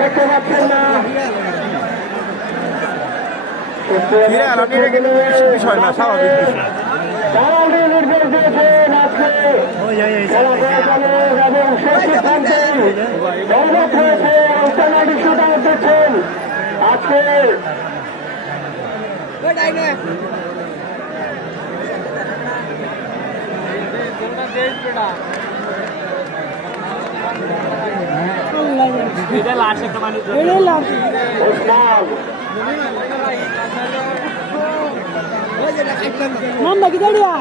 দেখতে পাচ্ছেন না বিষয় না, স্বাভাবিক বিষয়। নির্দেশ দিয়েছেন আজকে খেলা চলাচলে এবং শেষ সিদ্ধান্তে দলগত হয়েছে অল্টারনেটিভ শুট আউট দিচ্ছেন আজকে নাম নাকি দাঁড়িয়া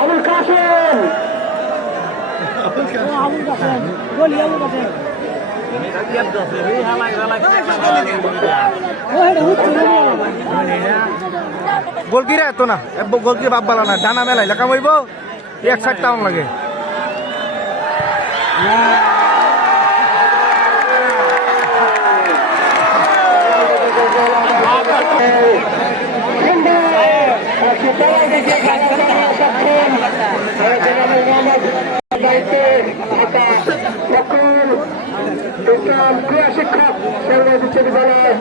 আবুল কাসেম গোলকিরা এত না, গোলকি বাপ বালা না, ডানা মেলাই লেখা হইব 160 টাউন লাগে। ক্রীড়া শিক্ষক বিশ্ববিদ্যালয়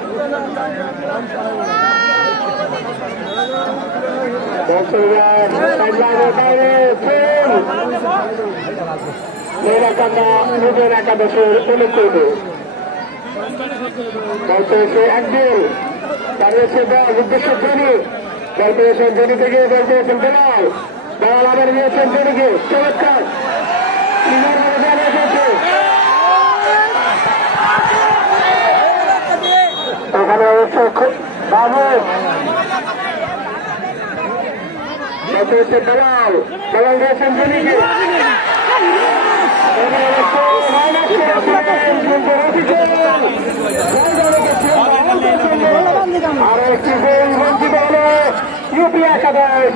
একাদশের উল্লেখ করবে বলতে একদিন দাঁড়িয়েছে দল উদ্দেশ্য ধনী দল পেয়েছেন ধনী থেকে দল পেয়েছেন বেলাল বেলাল আবার নিয়েছেন ধনীকে চমৎকার এখানে অবশ্য বাবু বেলাল বেলাল দিয়েছেন ধনীকে আর একটি গোল বঞ্চিত হল ইউপি একাদশ।